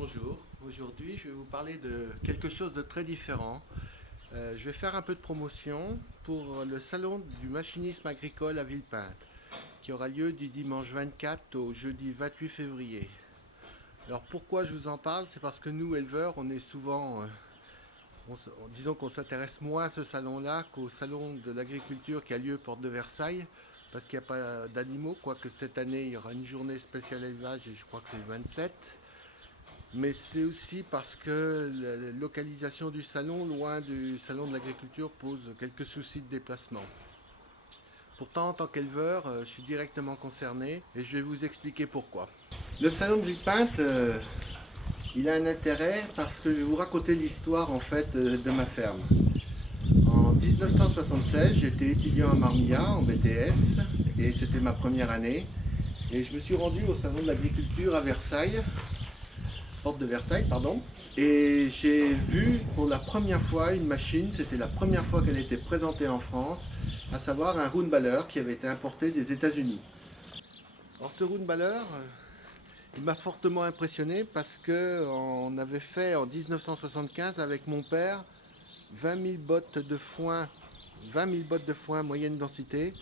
Bonjour, aujourd'hui je vais vous parler de quelque chose de très différent. Je vais faire un peu de promotion pour le salon du machinisme agricole à Villepinte, qui aura lieu du dimanche 24 au jeudi 28 février. Alors pourquoi je vous en parle? C'est parce que nous, éleveurs, on est souvent, disons qu'on s'intéresse moins à ce salon-là qu'au salon de l'agriculture qui a lieu porte de Versailles, parce qu'il n'y a pas d'animaux, quoique cette année il y aura une journée spéciale élevage et je crois que c'est le 27. Mais c'est aussi parce que la localisation du salon, loin du salon de l'agriculture, pose quelques soucis de déplacement. Pourtant, en tant qu'éleveur, je suis directement concerné et je vais vous expliquer pourquoi. Le salon de Villepinte, il a un intérêt parce que je vais vous raconter l'histoire en fait de ma ferme. En 1976, j'étais étudiant à Marmilla en BTS et c'était ma première année. Et je me suis rendu au salon de l'agriculture à Versailles, porte de Versailles, pardon. Et j'ai vu pour la première fois une machine, c'était la première fois qu'elle était présentée en France, à savoir un Roundballer qui avait été importé des États-Unis. Alors ce Roundballer, il m'a fortement impressionné parce qu'on avait fait en 1975 avec mon père 20 000 bottes de foin, 20 000 bottes de foin moyenne densité.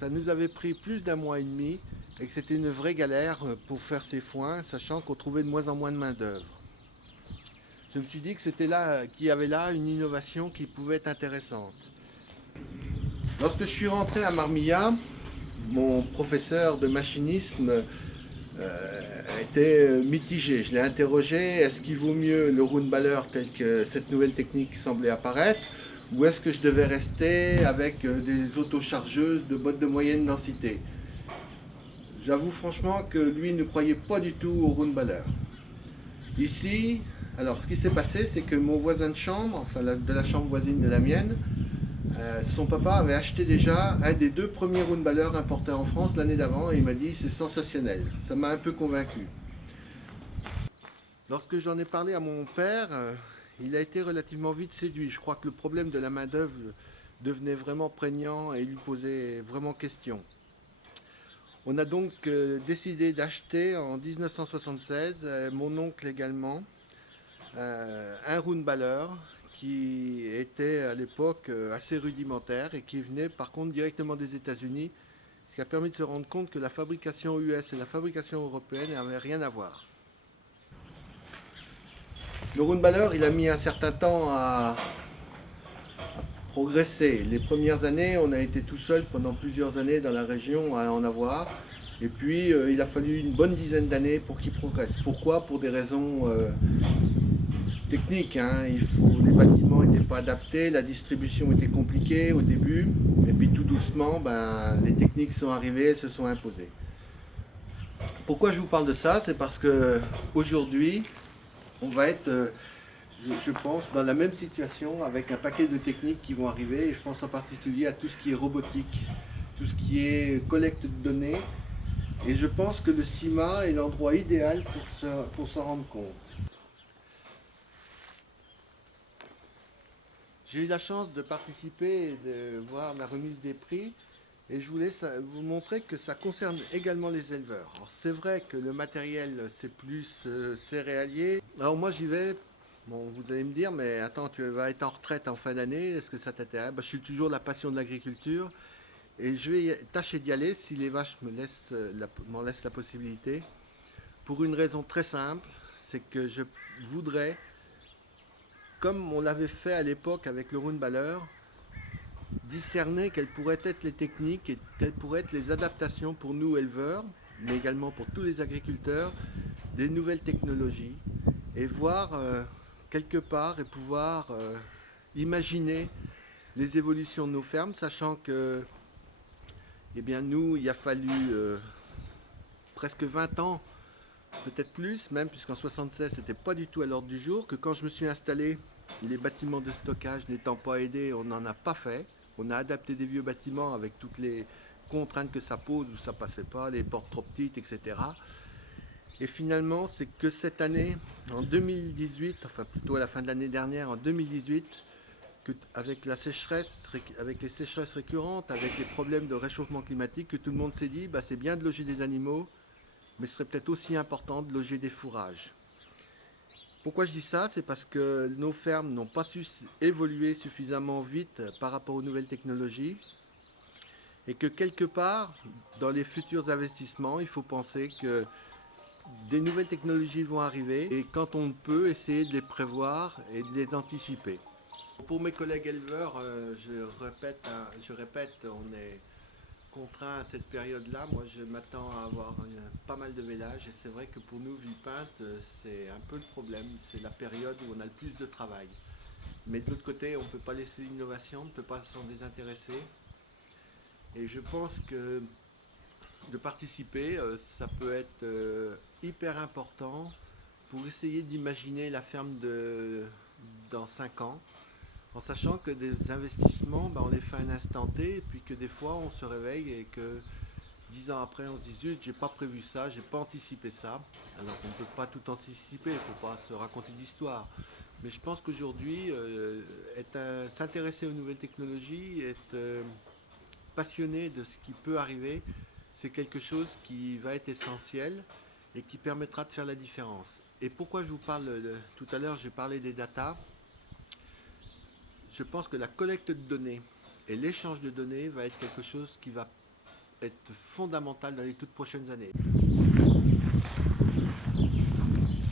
Ça nous avait pris plus d'un mois et demi et que c'était une vraie galère pour faire ces foins, sachant qu'on trouvait de moins en moins de main d'œuvre. Je me suis dit que c'était là, qu'il y avait là une innovation qui pouvait être intéressante. Lorsque je suis rentré à Marmilla, mon professeur de machinisme était mitigé. Je l'ai interrogé, est-ce qu'il vaut mieux le Roundballer tel que cette nouvelle technique semblait apparaître, ou est-ce que je devais rester avec des autochargeuses de bottes de moyenne densité? J'avoue franchement que lui ne croyait pas du tout au Roundballer. Ici, alors ce qui s'est passé, c'est que mon voisin de chambre, enfin de la chambre voisine de la mienne, son papa avait acheté déjà un des deux premiers Roundballer importés en France l'année d'avant et il m'a dit c'est sensationnel. Ça m'a un peu convaincu. Lorsque j'en ai parlé à mon père, il a été relativement vite séduit. Je crois que le problème de la main-d'œuvre devenait vraiment prégnant et lui posait vraiment question. On a donc décidé d'acheter en 1976, mon oncle également, un Roundballer qui était à l'époque assez rudimentaire et qui venait par contre directement des États-Unis, ce qui a permis de se rendre compte que la fabrication US et la fabrication européenne n'avaient rien à voir. Le Roundballer, il a mis un certain temps à progresser. Les premières années, on a été tout seul pendant plusieurs années dans la région à en avoir. Et puis, il a fallu une bonne dizaine d'années pour qu'il progresse. Pourquoi? Pour des raisons techniques. Hein. Les bâtiments n'étaient pas adaptés, la distribution était compliquée au début. Et puis, tout doucement, les techniques sont arrivées, elles se sont imposées. Pourquoi je vous parle de ça? C'est parce que aujourd'hui, on va être, je pense, dans la même situation avec un paquet de techniques qui vont arriver. Et je pense en particulier à tout ce qui est robotique, tout ce qui est collecte de données. Et je pense que le CIMA est l'endroit idéal pour s'en rendre compte. J'ai eu la chance de participer et de voir la remise des prix. Et je voulais vous montrer que ça concerne également les éleveurs. Alors c'est vrai que le matériel c'est plus céréalier. Alors moi j'y vais, bon vous allez me dire mais attends tu vas être en retraite en fin d'année, est-ce que ça t'intéresse? Je suis toujours la passion de l'agriculture et je vais tâcher d'y aller si les vaches m'en laissent la possibilité. Pour une raison très simple, c'est que je voudrais, comme on l'avait fait à l'époque avec le Roundballer, discerner quelles pourraient être les techniques et quelles pourraient être les adaptations pour nous éleveurs, mais également pour tous les agriculteurs, des nouvelles technologies et voir quelque part et pouvoir imaginer les évolutions de nos fermes, sachant que eh bien, nous, il a fallu presque 20 ans, peut-être plus, même puisqu'en 76, c'était pas du tout à l'ordre du jour, que quand je me suis installé, les bâtiments de stockage n'étant pas aidés, on n'en a pas fait. On a adapté des vieux bâtiments avec toutes les contraintes que ça pose, où ça passait pas, les portes trop petites, etc. Et finalement, c'est que cette année, en 2018, enfin plutôt à la fin de l'année dernière, en 2018, avec la sécheresse, avec les sécheresses récurrentes, avec les problèmes de réchauffement climatique, que tout le monde s'est dit, c'est bien de loger des animaux, mais ce serait peut-être aussi important de loger des fourrages. Pourquoi je dis ça? C'est parce que nos fermes n'ont pas su évoluer suffisamment vite par rapport aux nouvelles technologies et que quelque part, dans les futurs investissements, il faut penser que des nouvelles technologies vont arriver et quand on peut, essayer de les prévoir et de les anticiper. Pour mes collègues éleveurs, je répète, on est contraint à cette période-là. Moi, je m'attends à avoir pas mal de vélages et c'est vrai que pour nous, Villepinte, c'est un peu le problème. C'est la période où on a le plus de travail. Mais de l'autre côté, on ne peut pas laisser l'innovation, on ne peut pas s'en désintéresser. Et je pense que de participer, ça peut être hyper important pour essayer d'imaginer la ferme dans 5 ans, en sachant que des investissements, on les fait à un instant T, et puis que des fois on se réveille et que 10 ans après on se dit zut, j'ai pas prévu ça, j'ai pas anticipé ça. Alors qu'on ne peut pas tout anticiper, il ne faut pas se raconter d'histoire. Mais je pense qu'aujourd'hui, s'intéresser aux nouvelles technologies, être passionné de ce qui peut arriver, c'est quelque chose qui va être essentiel et qui permettra de faire la différence. Et pourquoi je vous parle tout à l'heure, j'ai parlé des data. Je pense que la collecte de données et l'échange de données va être quelque chose qui va être fondamental dans les toutes prochaines années.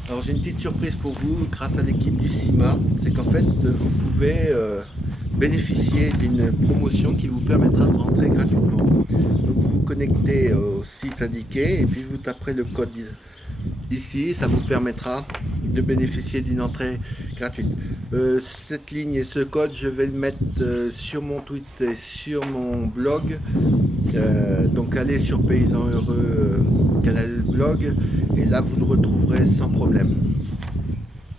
Alors j'ai une petite surprise pour vous grâce à l'équipe du CIMA, c'est qu'en fait vous pouvez bénéficier d'une promotion qui vous permettra de rentrer gratuitement. Donc vous vous connectez au site indiqué et puis vous taperez le code ici, ça vous permettra de bénéficier d'une entrée gratuite. Cette ligne et ce code, je vais le mettre sur mon tweet et sur mon blog. Donc allez sur Paysans Heureux canal blog et là vous le retrouverez sans problème.